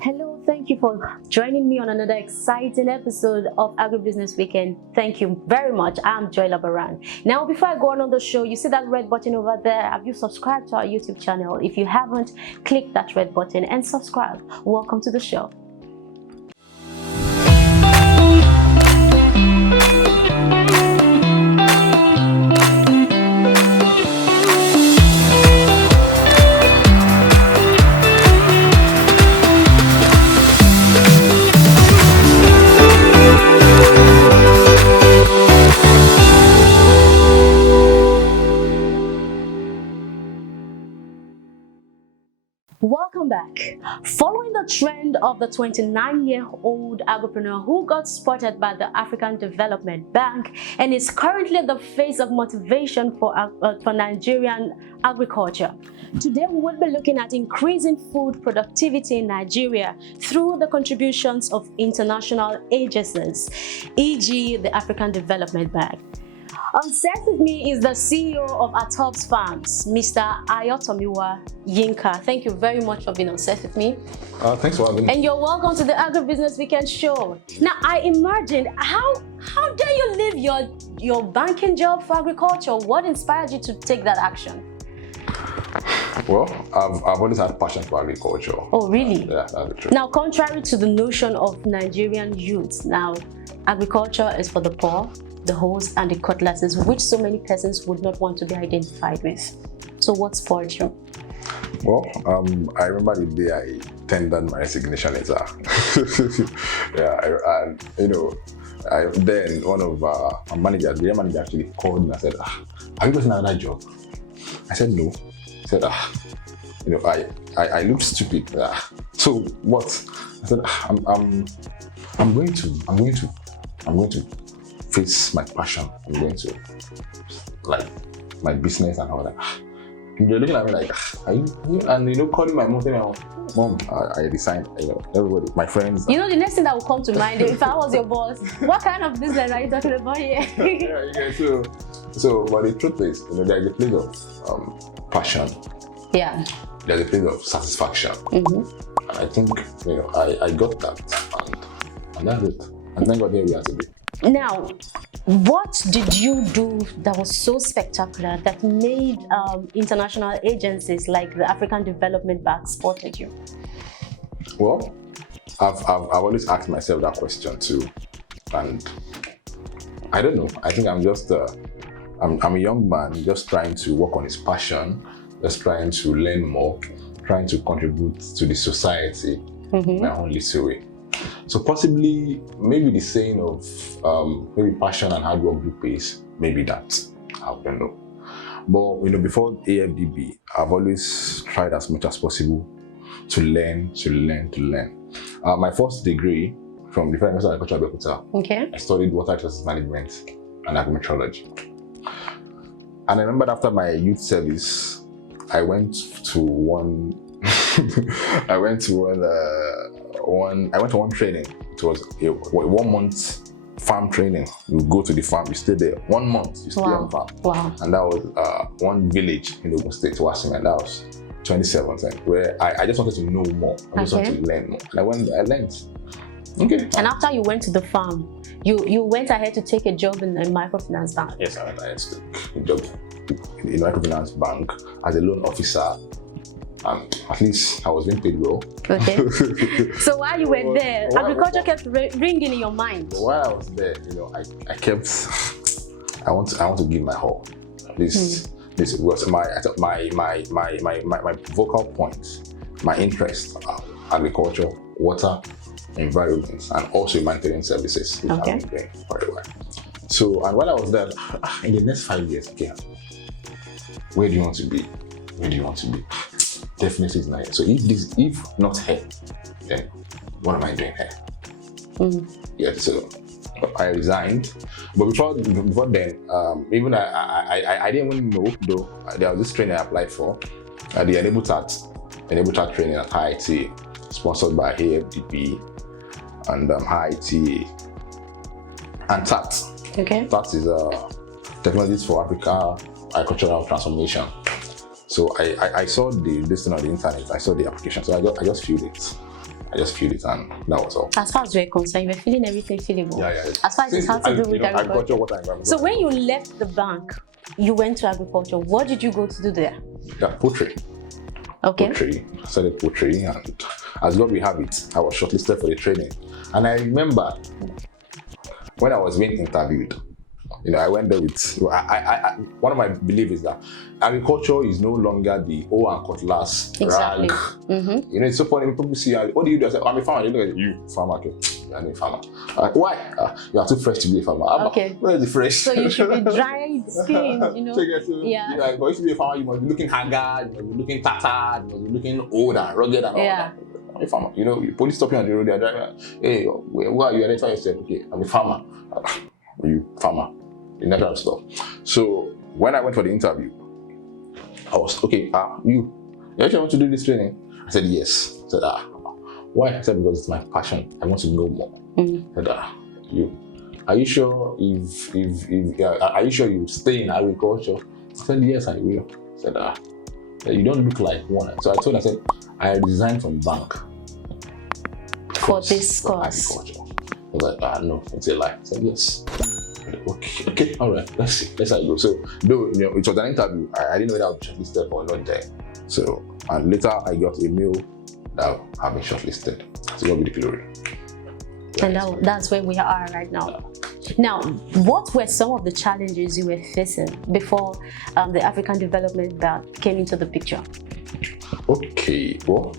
Hello, thank you for joining me on another exciting episode of Agribusiness Weekend. Thank you very much. I'm Joy Labaran. Now, before I go on the show, you see that red button over there. Have you subscribed to our YouTube channel? If you haven't, click that red button and subscribe. Welcome to the show. Welcome back. Following the trend of the 29-year-old agripreneur who got spotted by the African Development Bank and is currently the face of motivation for Nigerian agriculture. Today we will be looking at increasing food productivity in Nigeria through the contributions of international agencies, e.g. the African Development Bank. On set with me is the CEO of Atobs Farms, Mr. Ayotomiwa Yinka. Thank you very much for being on set with me. Thanks for having me. And you're welcome to the Agribusiness Weekend show. Now, I imagined, how dare you leave your banking job for agriculture? What inspired you to take that action? Well, I've always had a passion for agriculture. Oh, really? Yeah, that's the truth. Now, contrary to the notion of Nigerian youth, now, agriculture is for the poor, the hoes and the cutlasses, which so many persons would not want to be identified with. So what spurred you? Well, I remember the day I tendered my resignation letter. Then one of our managers, the manager actually called me and said, "Have you got another job?" I said, "No." He said, I looked stupid. So what? I said, I'm going to face my passion. I'm going to like my business and all that. And they're looking at me like, are you? And calling my mom, saying, "Mom, I resigned." Everybody, my friends. The next thing that will come to mind, if I was your boss, what kind of business are you talking about here? So, but the truth is, there's a place of passion. Yeah. There's a place of satisfaction. Mm-hmm. And I think, I got that, and that's it. And thank God here we are today. Now, what did you do that was so spectacular that made international agencies like the African Development Bank spotted you? Well, I've always asked myself that question too, and I don't know. I think I'm just I'm a young man just trying to work on his passion, just trying to learn more, trying to contribute to the society in my own little way. So possibly, maybe the saying of maybe passion and hard work do pays, maybe that, I don't know. But before AFDB, I've always tried as much as possible to learn. My first degree from the University of Agriculture, Abeokuta. Okay. I studied water resources management and agrimetrology. And I remember after my youth service, I went to one training. It was a 1 month farm training. You go to the farm, you stay there 1 month, you stay on the farm. Wow. And that was one village in Ogun State, Wassim, and that was 2017, where I just wanted to know more. I just wanted to learn more. And I learned. Okay. And after you went to the farm, you went ahead to take a job in a microfinance bank. Yes, I went ahead to take a job in a microfinance bank as a loan officer. At least I was being paid well. Okay. So while you were there, agriculture kept ringing in your mind. While I was there, I kept. I want to give my all. This was my vocal point, my interest: agriculture, water, environment, and also humanitarian services, which I've been doing for a while. So, and while I was there, in the next 5 years, okay, where do you want to be? Where do you want to be? Definitely it's not here. So if not here, then what am I doing here? Yeah, so I resigned. But before then, even I didn't even know though. There was this training I applied for, the Enable Chat training at HIT, sponsored by AFDB and HIT and TAT. Okay. TAT is Technologies for Africa Agricultural Transformation. So I saw this thing on the internet. I saw the application, so I just filled it. I just feel it, and that was all. As far as we're concerned, you're feeling everything feelable. Yeah. As far as it has to do with agriculture. Water, environment. So when you left the bank, you went to agriculture. What did you go to do there? Yeah, poultry. Okay. Poultry. I started poultry, and as God we have it, I was shortlisted for the training. And I remember when I was being interviewed, I went there with, one of my beliefs is that agriculture is no longer the and cutlass Exactly. rank. It's so funny. People see, what do you do? I say, I'm a farmer. They look at you, farmer. Okay, you're not a farmer. Why? You are too fresh to be a farmer. Okay. Where is the fresh? So you should be dried skin, Yeah. But if you be a farmer, you must be looking haggard, you must be looking tattered, you must be looking old and rugged and all that. I'm a farmer. Police stop you on the road, they're driving. Hey, where are you? Identify yourself. Okay, I'm a farmer. You farmer. In that kind of stuff. So when I went for the interview, I was okay. You actually want to do this training? I said yes. I said why? I said because it's my passion. I want to know more. I said are you sure are you sure you stay in agriculture? I said yes, I will. I said you don't look like one. So I told her, I said I resigned from bank for this course. Agriculture. I was like no, it's a lie. I said yes. Okay, all right, let's see how it goes. So, though, it was an interview, I didn't know whether I was shortlisted or not there. So, and later I got a mail that I've been shortlisted. So, God be the glory. And that's where we are right now. Now, what were some of the challenges you were facing before the African Development Bank came into the picture? Okay, well,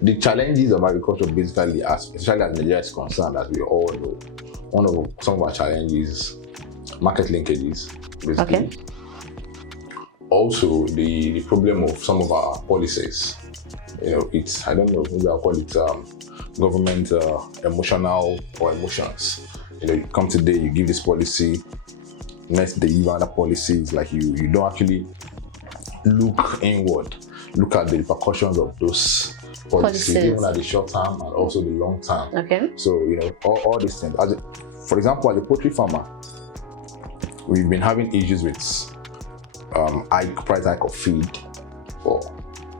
the challenges of agriculture basically, especially as Nigeria is concerned, as we all know, one of some of our challenges, market linkages, basically. Okay. Also, the problem of some of our policies. It's, I don't know, maybe I'll call it government emotional or emotions. You come today, you give this policy, next day you give other policies, like you don't actually look inward, look at the repercussions of those policies, even at the short term and also the long term. Okay. So, all these things. For example, as a poultry farmer, we've been having issues with price hike of feed for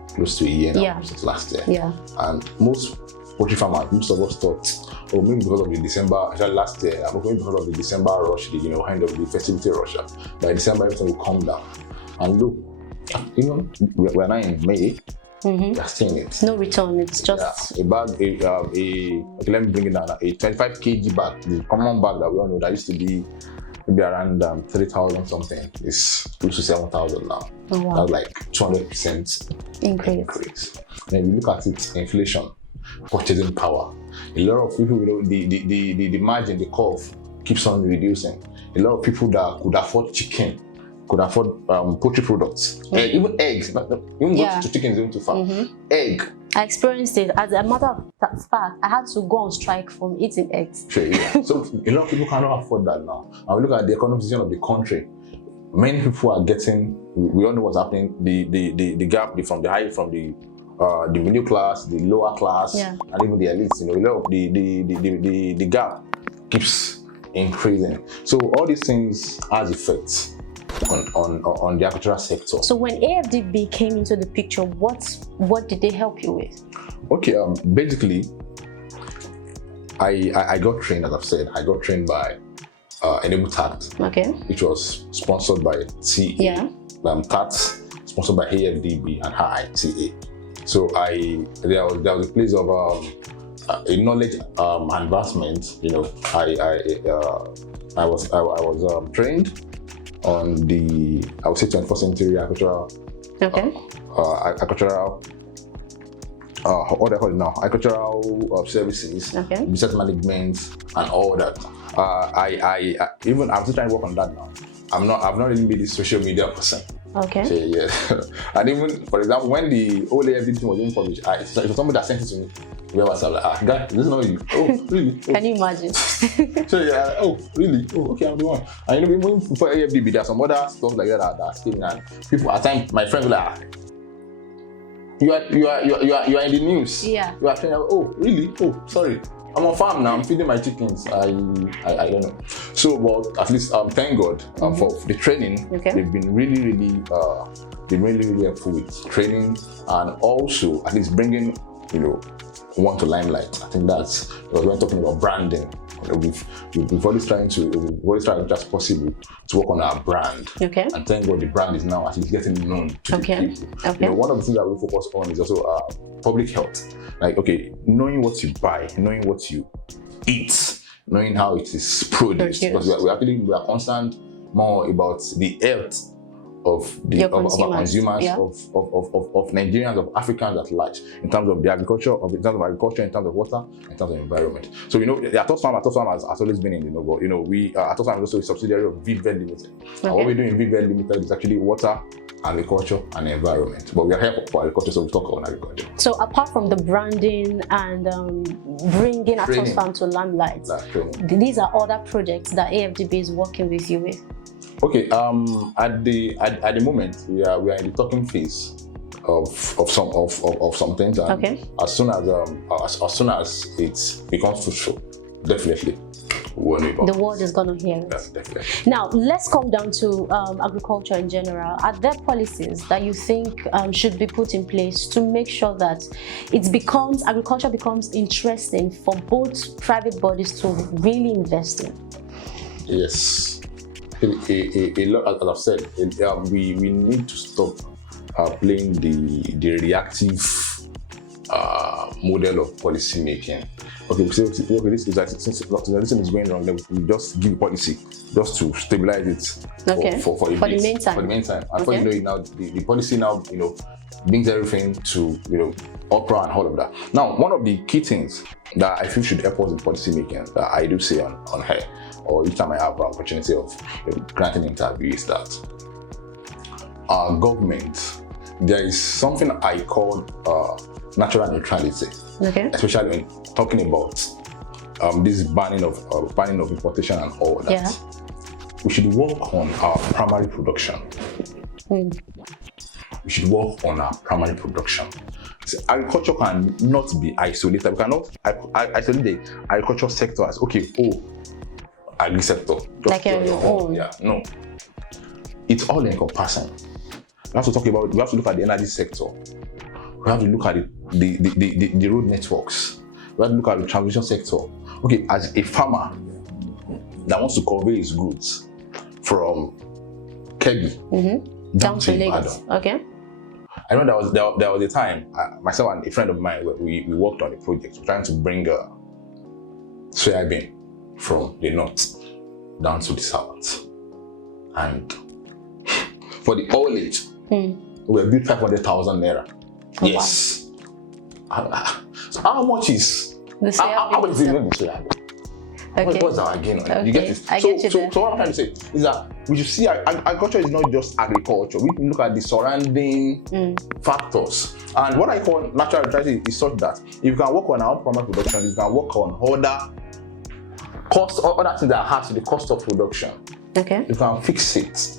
close to a year now, since last year. Yeah. And most poultry farmers, most of us thought, maybe because of the December, actually last year, maybe because of the December rush, the kind of the festivity rush, by December everything will calm down. And look, even we're now in May. We're seeing it. No return. It's just a bag. Okay, let me bring it down. A 25 kg bag, the common bag that we all know that used to be maybe around 3,000 something, is close to 7,000 now. Oh, wow. That's like 200% increase. Then you look at it, inflation, purchasing power. A lot of people, the margin, the curve keeps on reducing. A lot of people that could afford chicken, could afford poultry products, even eggs. Even go to chicken is even too far. Egg. I experienced it. As a matter of fact, I had to go on strike from eating eggs. Sure, yeah. So a lot of people cannot afford that now. And we look at the economic position of the country. Many people are getting. We all know what's happening. The gap from the middle class, the lower class, and even the elites. A lot of the gap keeps increasing. So all these things has effects on the agricultural sector. So when AFDB came into the picture, what did they help you with? Okay, basically, I got trained, as I've said, I got trained by Enable TAT, which was sponsored by TA. TAT sponsored by AFDB and ITA. So there was a place of a knowledge advancement. I was trained on the, I would say, 21st century agricultural, agricultural, what do I call it now? Agricultural services, business management, and all that. I'm still trying to work on that now. I've not really been a social media person. Okay. So, yeah. And even, for example, when the old AFD thing was being published, it was somebody that sent it to me. Where was I like, guy, this is not you. Oh, really? Oh. Can you imagine? So yeah, oh, really? Oh, okay, I'm the one. And even before AFDB, there's some other stuff like that that are still, and people at times, my friends were like, you are in the news. Yeah. You are saying, oh, really? Oh, sorry. I'm on farm now. I'm feeding my chickens. I don't know. So, well, at least thank God for the training. They've been really helpful with training, and also at least bringing want to limelight. I think that's because we're talking about branding. We've always tried as much as possible to work on our brand. Okay. And thank God the brand is now at least getting known to the people. Okay. One of the things that we focus on is also public health. Like, knowing what you buy, knowing what you eat, knowing how it is produced. Because we are concerned more about the health of our consumers, of Nigerians, of Africans at large, in terms of agriculture, in terms of water, in terms of environment. So the Atobs Farms has always been in the know. But Atobs Farms is also a subsidiary of VVED Limited. And what we do in VVED Limited is actually water, agriculture, and environment. But we are here for agriculture, so we talk about agriculture. So apart from the branding and bringing Atobs Farms to limelight, these are other projects that AFDB is working with you with. Okay, at the moment we are in the talking phase of some things, and as soon as it becomes fruitful, definitely we'll know about the world is going to hear it. Yes, definitely. Now let's come down to agriculture in general. Are there policies that you think should be put in place to make sure that agriculture becomes interesting for both private bodies to really invest in? Yes. A lot, as I've said, we need to stop playing the reactive model of policy making. Okay, we say, this is going wrong, then we just give policy just to stabilize it for the meantime. And for now, the policy now brings everything to opera and all of that. Now, one of the key things that I feel should help us in policy making that I do say on here, or each time I have an opportunity of granting interview, is that our government, there is something I call natural neutrality, especially when talking about this banning of importation and all that. Yeah. We should work on our primary production. We should work on our primary production. So agriculture cannot be isolated. We cannot isolate the agricultural sector as agri sector. Like your own. Yeah, no. It's all encompassing. We have to look at the energy sector. We have to look at the road networks. We have to look at the transmission sector. Okay, as a farmer that wants to convey his goods from Kebbi down to Lagos. Okay. I know there was a time, myself and a friend of mine, we worked on a project trying to bring soybean from the north down to the south. And for the haulage, we were billed 500,000 naira. Oh, yes. Wow. So how much is the soybean? Okay. What's our gain on it? You get it? So what I'm trying to say is that we should see agriculture is not just agriculture. We can look at the surrounding factors. And what I call natural neutrality is such that if you can work on our own primary production, you can work on other things that have to the cost of production. Okay. You can fix it.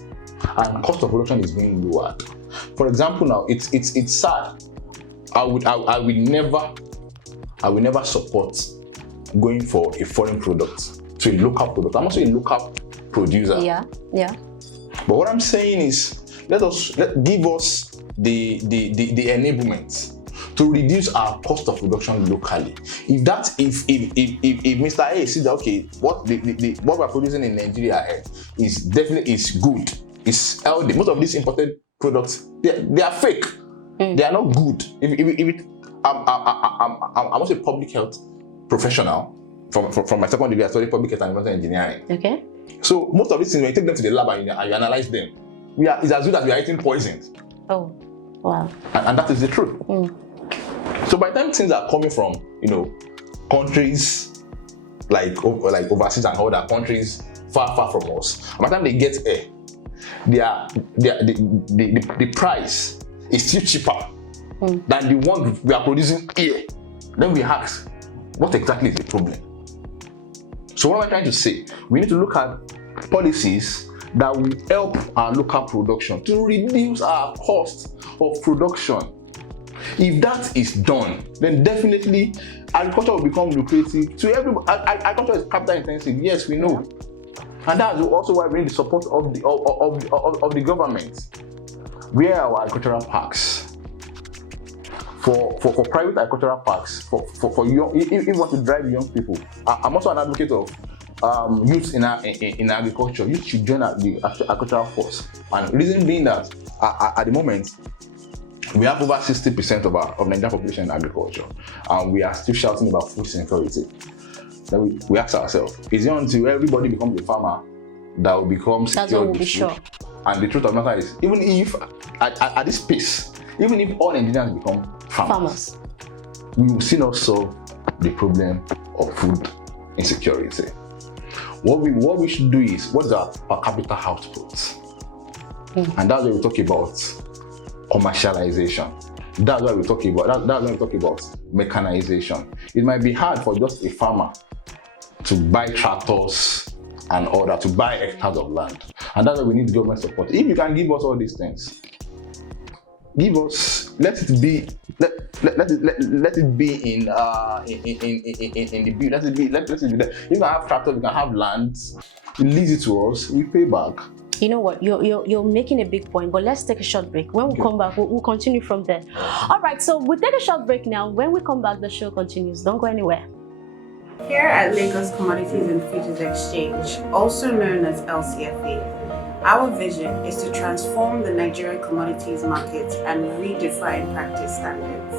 And cost of production is being lowered. For example, now it's sad. I will never support going for a foreign product to a local product. I'm also a local producer. Yeah. But what I'm saying is, give us the enablement to reduce our cost of production locally. If Mr. A sees that what we're producing in Nigeria is definitely good, is healthy. Most of these imported products they are fake. They are not good. I'm also a public health professional. From my second degree, I studied public health and environmental engineering. Okay. So most of these things, when you take them to the lab and you analyze them, it's as good as we are eating poisons. Oh, wow. And that is the truth. So by the time things are coming from, countries like overseas and other countries far from us, by the time they get here, the price is still cheaper than the one we are producing here. Then we ask, what exactly is the problem? So what am I trying to say? We need to look at policies that will help our local production to reduce our cost of production. If that is done, then definitely agriculture will become lucrative to everybody. Agriculture is capital intensive, yes, we know. And that's also why we need the support of the government. Where are our agricultural parks? for private agricultural parks, for young, if you want to drive young people. I'm also an advocate of youth in agriculture. Youth should join the agricultural force. And reason being that at the moment, we have over 60% of Nigerian population in agriculture, and we are still shouting about food security. Then we ask ourselves, is it until everybody becomes a farmer that will become secure with food? Sure. And the truth of the matter is, even if at this pace, even if all Nigerians become farmers, we will still not solve the problem of food insecurity. What we should do is, what's our per capita output? And that's where we talk about commercialization. That's why we talk about that's when we talk about mechanization. It might be hard for just a farmer to buy tractors and all that, to buy hectares of land, and that's why we need government support. If you can give us all these things, give us, let it be in the bill. Let it be there. You can have tractors, you can have land, lease it to us, we pay back. You know what, you're making a big point, but let's take a short break. When we come back, we'll continue from there. All right, so we'll take a short break now. When we come back, the show continues. Don't go anywhere. Here at Lagos Commodities and Futures Exchange, also known as LCFA, our vision is to transform the Nigerian commodities market and redefine practice standards.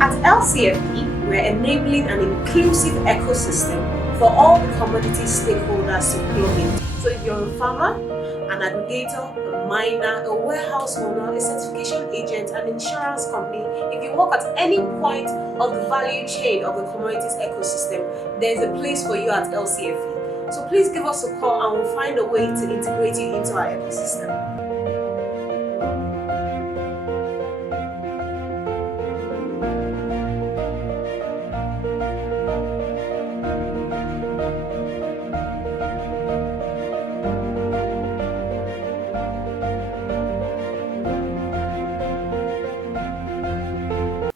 At LCFE, we're enabling an inclusive ecosystem for all the commodity stakeholders to plug in. So if you're a farmer, an aggregator, a miner, a warehouse owner, a certification agent, an insurance company, if you work at any point of the value chain of the commodities ecosystem, there's a place for you at LCFE. So please give us a call and we'll find a way to integrate you into our ecosystem.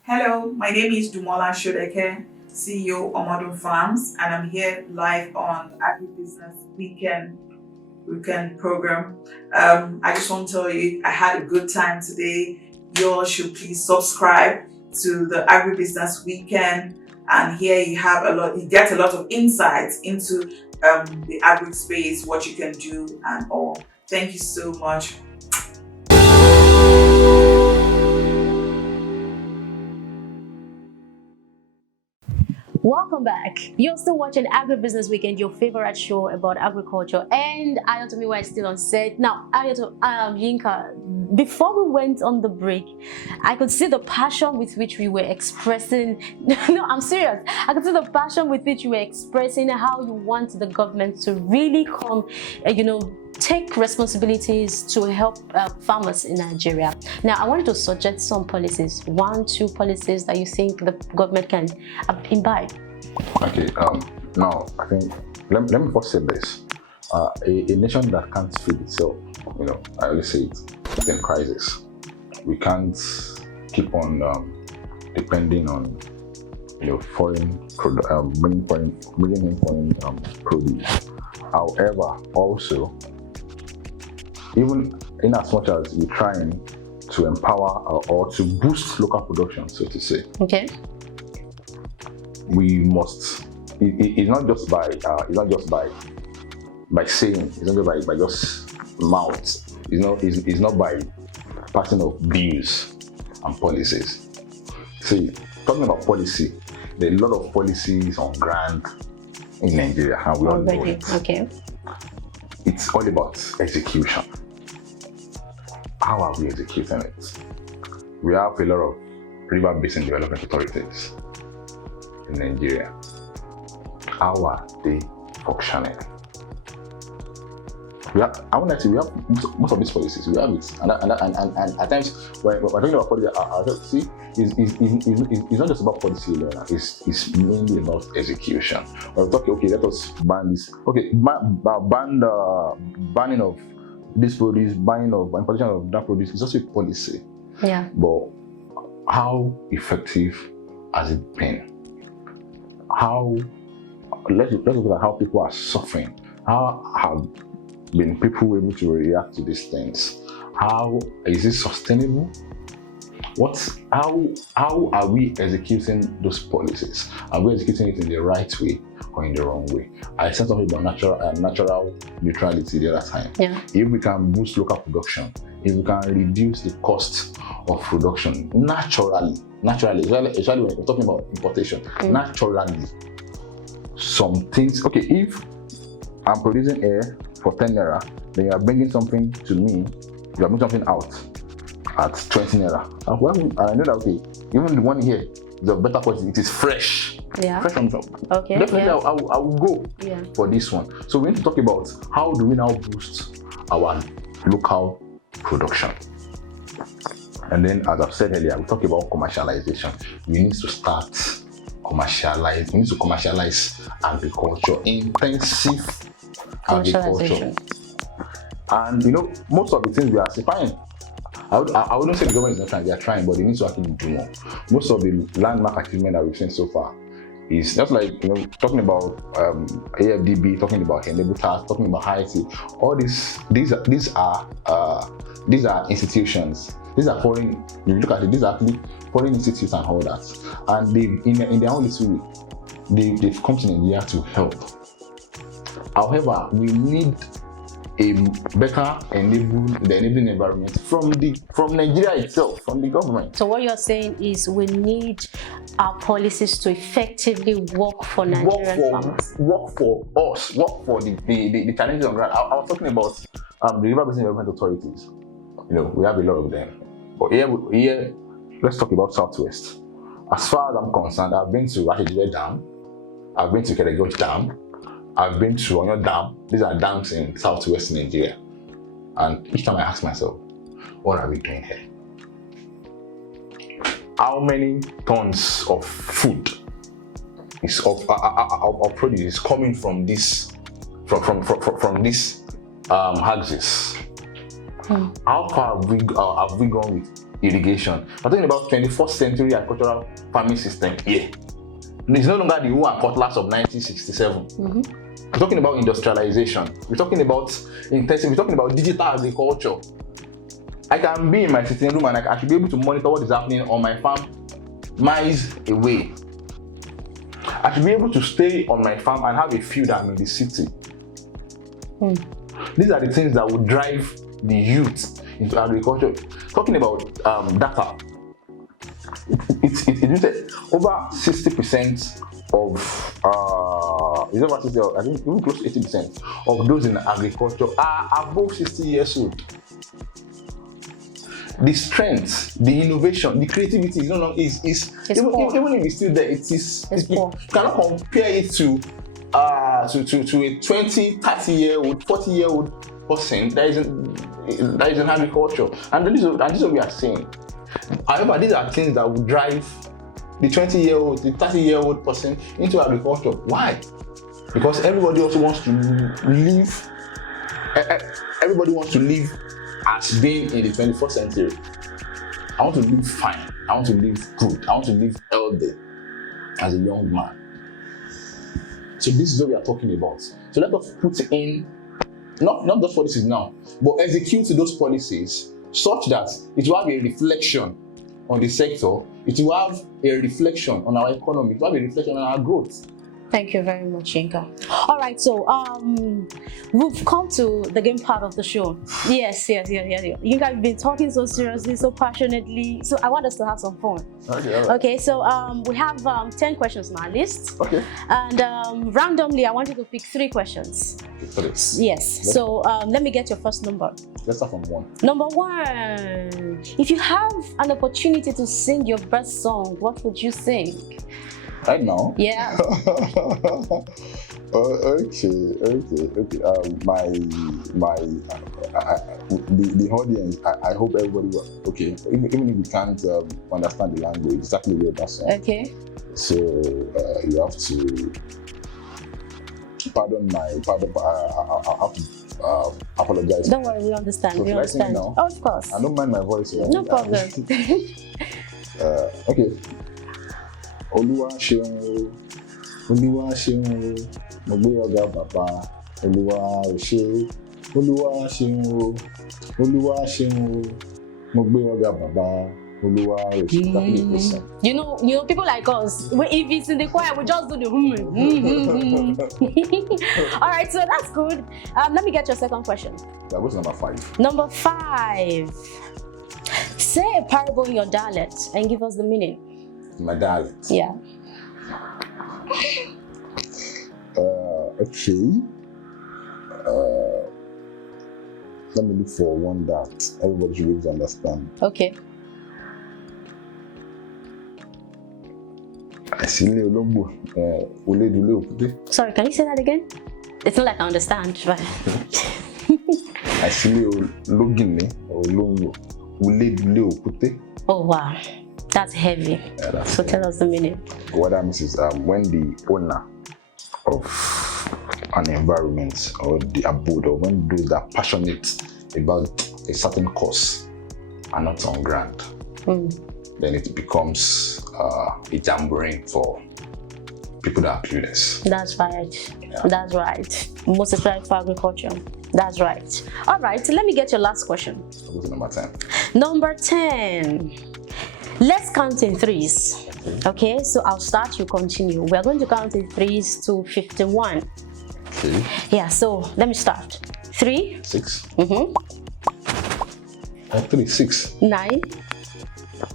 Hello, my name is Dumola Shodeke, CEO of Atobs Farms, and I'm here live on Agribusiness Weekend program. I just want to tell you, I had a good time today. You all should please subscribe to the Agribusiness Weekend, and here you get a lot of insights into the agri space, what you can do, and all. Thank you so much. Welcome back. You're still watching Agribusiness Weekend, your favorite show about agriculture, and Ayotomiwa is still on set. Now, Yinka, before we went on the break, I could see the passion with which we were expressing. No, I'm serious. I could see the passion with which you were expressing how you want the government to really come, take responsibilities to help farmers in Nigeria. Now, I wanted to suggest some policies, 1-2 policies that you think the government can imbibe. Okay, now I think let me first say this. A nation that can't feed itself, I always say it's in crisis. We can't keep on depending on foreign bringing in foreign produce. However, also, even in as much as we're trying to empower or to boost local production, so to say, okay, we must. It's not just by saying. It's not just by just mouth. It's not by passing of bills and policies. See, talking about policy, there are a lot of policies on ground in Nigeria, and we all know it. Okay. It's all about execution. How are we executing it? We have a lot of river basin development authorities in Nigeria. How are they functioning? We have most of these policies. We have it, and at times when we're talking about policy, it's not just about policy alone. It's mainly about execution. When we talk, okay, let us ban this. Okay, ban the banning of this produce, banning of importation of that produce is also a policy. Yeah. But how effective has it been? Let's look at how people are suffering. How have been people able to react to these things? How is it sustainable? how are we executing those policies? Are we executing it in the right way or in the wrong way? I said something about natural neutrality the other time. Yeah. If we can boost local production, if we can reduce the cost of production naturally, especially when we're talking about importation, naturally, some things, okay, if I'm producing air for 10 naira, then you are bringing something to me, you are bringing something out at 20 naira. I know that, okay, even the one here is of better quality, it is fresh. Yeah. Fresh from top. Okay. Definitely, Yeah. I will go for this one. So we need to talk about how do we now boost our local production. And then, as I've said earlier, we talk about commercialization. We need to start commercialize. We need to commercialize agriculture, intensive agriculture. And you know, most of the things we are fine. I wouldn't say the government is not trying, they are trying, but they need to actually do more. Most of the landmark achievement that we've seen so far is just like, you know, talking about AFDB, talking about Henebutas, talking about Haiti. All these are institutions. These are foreign. If you look at it, these are actually foreign institutes and all that. And they, in their own little way, they've come to Nigeria to help. However, we need a better enabling environment from Nigeria itself, from the government. So what you're saying is we need our policies to effectively work for Nigerian farmers. Work for us, work for the challenges on ground. I was talking about the River Basin Development Authorities. You know, we have a lot of them. But here, let's talk about Southwest. As far as I'm concerned, I've been to Ahijire Dam, I've been to Keregoch Dam, I've been to Onyo Dam. These are dams in Southwest Nigeria. And each time I ask myself, what are we doing here? How many tons of food of produce is coming from this axis? How far have we gone with irrigation? We're talking about 21st century agricultural farming system here. It's no longer the one cutlass of 1967. We're talking about industrialization. We're talking about intensive. We're talking about digital agriculture. I can be in my sitting room and I should be able to monitor what is happening on my farm miles away. I should be able to stay on my farm and have a field that I'm in the city. These are the things that will drive the youth into agriculture. Talking about data, it's over 60% of it's over 60, I think even close to 80% of those in agriculture are above 60 years old. The strength, the innovation, the creativity is no longer even if it's still there, you cannot compare it to a 20, 30-year-old, 40-year-old person that is in agriculture. And this is what we are saying. However, these are things that will drive the 20-year-old, the 30-year-old person into agriculture. Why? Because everybody also wants to live. Everybody wants to live as being in the 21st century. I want to live fine. I want to live good. I want to live healthy as a young man. So this is what we are talking about. So let us put in not those policies now, but execute those policies such that it will have a reflection on the sector, it will have a reflection on our economy, it will have a reflection on our growth. Thank you very much, Yinka. All right, so we've come to the game part of the show. Yes. Yinka, you've been talking so seriously, so passionately, so I want us to have some fun. Okay, all right. Okay, so we have 10 questions on our list. Okay. And randomly, I want you to pick 3 questions. Okay. Yes. So let me get your first number. Let's start from 1. Number 1. If you have an opportunity to sing your best song, what would you sing? Right now? Yeah. Okay. The audience. I hope everybody will. Okay. Even if you can't understand the language, exactly where that song. Okay. So you have to pardon. I have to apologize. Don't worry, we understand. So we understand. Now? Of course. I don't mind my voice. No problem. Okay. Oluwa ṣeun mo gbé ọ̀gá bàbá Olúwa ò ṣé Olúwa ṣeun mo gbé ọ̀gá bàbá Oluwa is definitely a person. You know, people like us, if it's in the choir, we just do the All right, so that's good. Let me get your second question. That was number 5. Number 5. Say a parable in your dialect and give us the meaning. My dialect. Yeah. Okay. Let me look for one that everybody should be able to understand. Okay. Sorry, can you say that again? It's not like I understand, but oh wow, that's heavy. Yeah, that's so tell us the meaning. What that means is when the owner of an environment or the abode, or when those that are passionate about a certain cause are not on ground, then it becomes a jamboree for people that are clueless. That's right. Yeah. That's right. Most especially for agriculture. That's right. All right, let me get your last question. Go to number 10. Number 10. Let's count in 3s. Okay, so I'll start, you continue. We're going to count in 3s to 51. Okay. Yeah, so let me start. 3. 6. 3, 6. 9.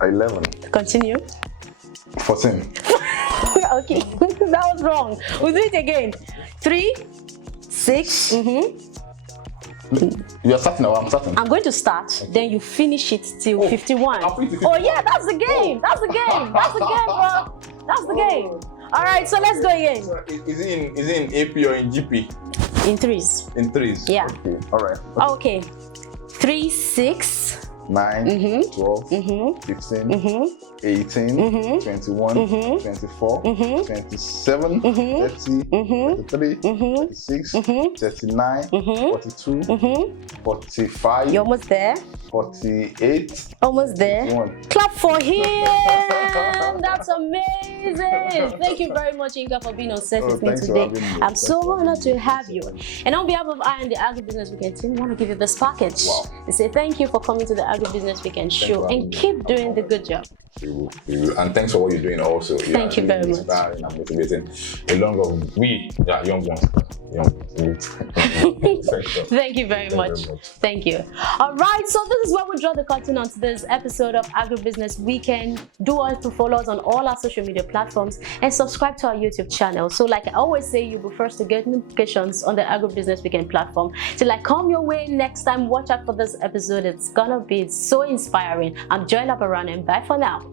11. Continue. 14. Okay, that was wrong. We'll do it again. 3, 6. You are starting now, I'm starting. I'm going to start, then you finish it till 51. I'll finish it Oh yeah, that's the game. That's the game. That's the game, bro. That's the game. All right, so let's go again. So is it in AP or in GP? In 3s. In 3s. Yeah. Okay. All right. Okay. 3, 6. 9, 12, 15, 18, 21, 24, 27, 30, 33, 36, 39, 42, 45. You're almost there. 48. Almost there. 51. Clap for him. That's amazing. Thank you very much, Yinka, for being on set with me thanks for today. having me. I'm so honored to have you. And on behalf of I and the Agribusiness Weekend team, I want to give you this package. Wow. To say thank you for coming to the Agribusiness Weekend show for having and me. keep doing the good job. You will. And thanks for what you're doing also. Thank you really very much. Inspiring and motivating a lot of young ones. Thank you very much. Thank you. All right, so this is where we draw the curtain on today's episode of Agribusiness Weekend. Do us to follow us on all our social media platforms and subscribe to our YouTube channel. So like I always say, you'll be first to get notifications on the Agribusiness Weekend platform. Till I come your way next time, watch out for this episode. It's gonna be so inspiring. I'm Joy Labaran, and bye for now.